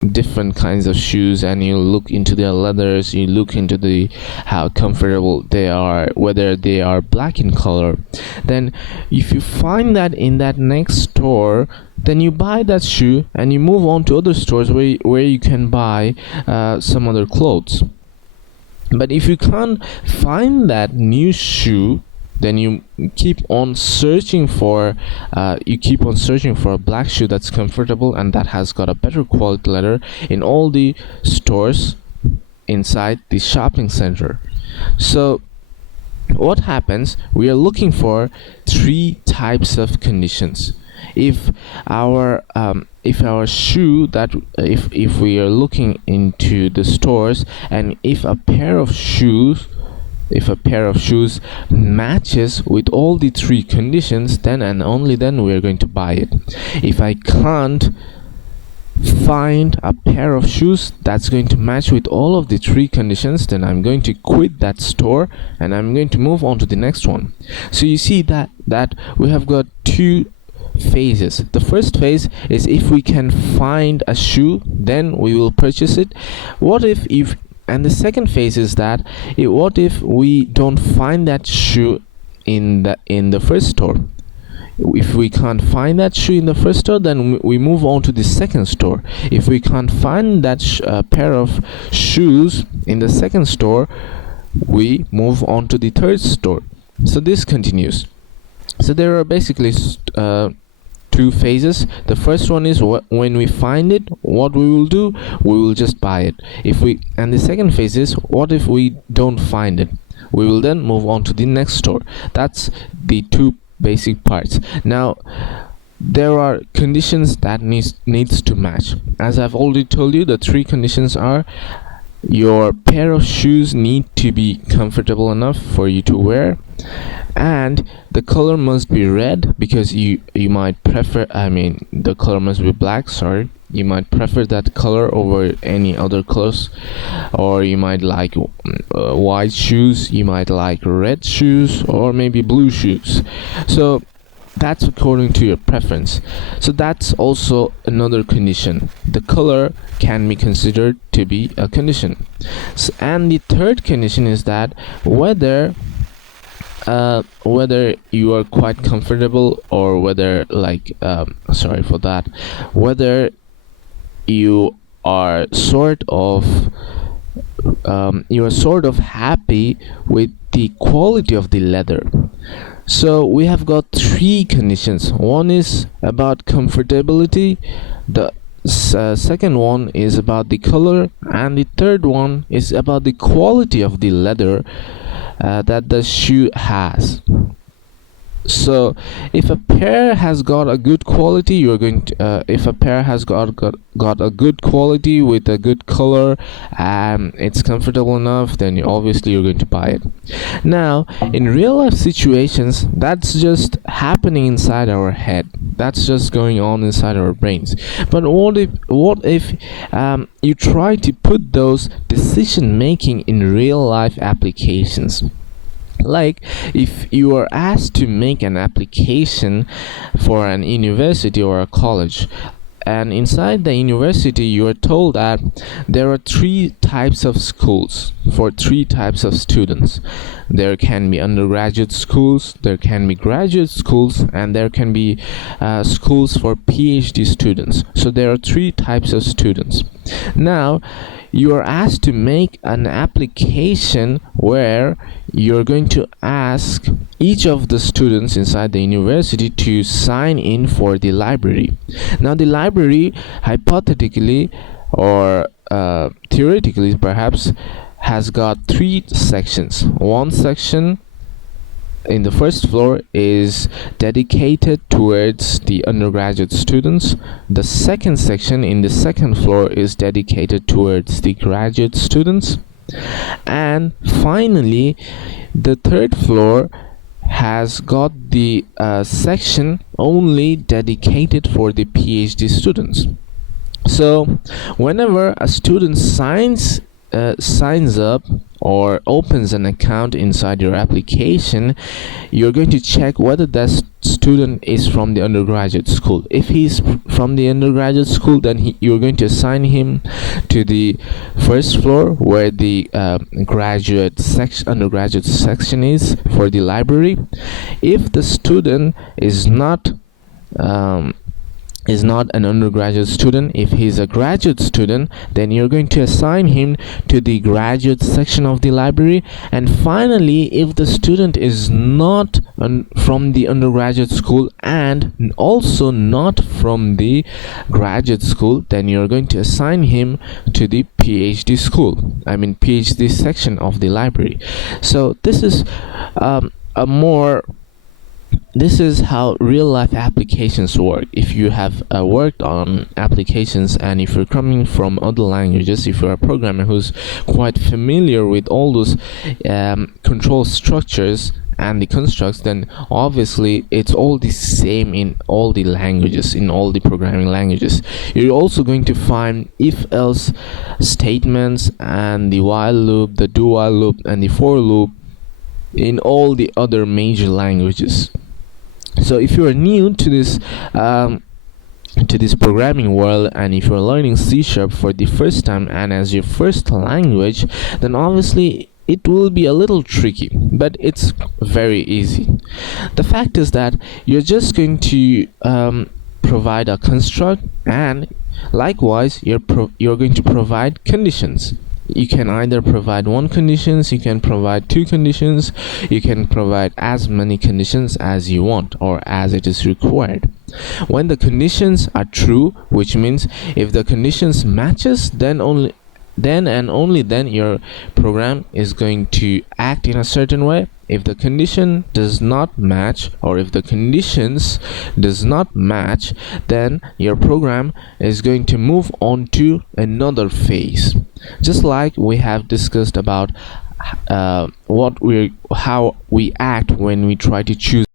different kinds of shoes, and you look into their leathers, you look into the how comfortable they are, whether they are black in color. Then if you find that in that next store, then you buy that shoe and you move on to other stores where you can buy some other clothes. But if you can't find that new shoe, then you keep on searching for a black shoe that's comfortable and that has got a better quality leather in all the stores inside the shopping center. So what happens, we are looking for 3 types of conditions. If our shoe that if we are looking into the stores, and if a pair of shoes matches with all the 3 conditions, then and only then we are going to buy it. If I can't find a pair of shoes that's going to match with all of the 3 conditions, then I'm going to quit that store and I'm going to move on to the next one. So you see that we have got 2 phases. The first phase is if we can find a shoe, then we will purchase it. And the second phase is that what if we don't find that shoe in the first store? If we can't find that shoe in the first store, then we move on to the second store. If we can't find that pair of shoes in the second store, we move on to the third store. So this continues. So there are basically 2 phases. The first one is when we find it, what we will do, we will just buy it. And the second phase is what if we don't find it, we will then move on to the next store. That's the 2 basic parts. Now there are conditions that needs to match. As I've already told you, the 3 conditions are: your pair of shoes need to be comfortable enough for you to wear, and the color must be red, because you might prefer, the color must be black, sorry, you might prefer that color over any other colors, or you might like white shoes, you might like red shoes, or maybe blue shoes. So that's according to your preference. So that's also another condition. The color can be considered to be a condition. And the third condition is that whether you are quite comfortable, or whether whether you are sort of happy with the quality of the leather. So we have got 3 conditions. One is about comfortability, the second one is about the color, and the third one is about the quality of the leather that the shoe has. So if a pair has got a good quality, you're going to if a pair has got a good quality with a good color and it's comfortable enough, then obviously you're going to buy it. Now in real life situations, that's just happening inside our head, that's just going on inside our brains. But what if you try to put those decision making in real life applications? Like if you are asked to make an application for an university or a college, and inside the university you are told that there are 3 types of schools for 3 types of students. There can be undergraduate schools, there can be graduate schools, and there can be schools for PhD students. So there are 3 types of students. Now you are asked to make an application where you're going to ask each of the students inside the university to sign in for the library. Now the library, hypothetically or theoretically perhaps, has got 3 sections. One section in the first floor is dedicated towards the undergraduate students. The second section in the second floor is dedicated towards the graduate students. And finally, the third floor has got the section only dedicated for the PhD students. So whenever a student signs signs up or opens an account inside your application, you're going to check whether that student is from the undergraduate school. If he's from the undergraduate school, then you're going to assign him to the first floor where the undergraduate section is for the library. If the student is not an undergraduate student, if he's a graduate student, then you're going to assign him to the graduate section of the library. And finally, if the student is not from the undergraduate school and also not from the graduate school, then you're going to assign him to the PhD section of the library. So this is how real life applications work. If you have worked on applications, and if you're coming from other languages, if you're a programmer who's quite familiar with all those control structures and the constructs, then obviously it's all the same in all the languages, in all the programming languages. You're also going to find if-else statements and the while loop, the do-while loop, and the for loop in all the other major languages. So if you are new to this programming world, and if you're learning C# for the first time and as your first language, then obviously it will be a little tricky, but it's very easy. The fact is that you're just going to provide a construct, and likewise you're going to provide conditions. You can either provide one conditions, you can provide two conditions, you can provide as many conditions as you want or as it is required. When the conditions are true, which means if the conditions matches, then and only then your program is going to act in a certain way. If the condition does not match, or if the conditions does not match, then your program is going to move on to another phase. Just like we have discussed about how we act when we try to choose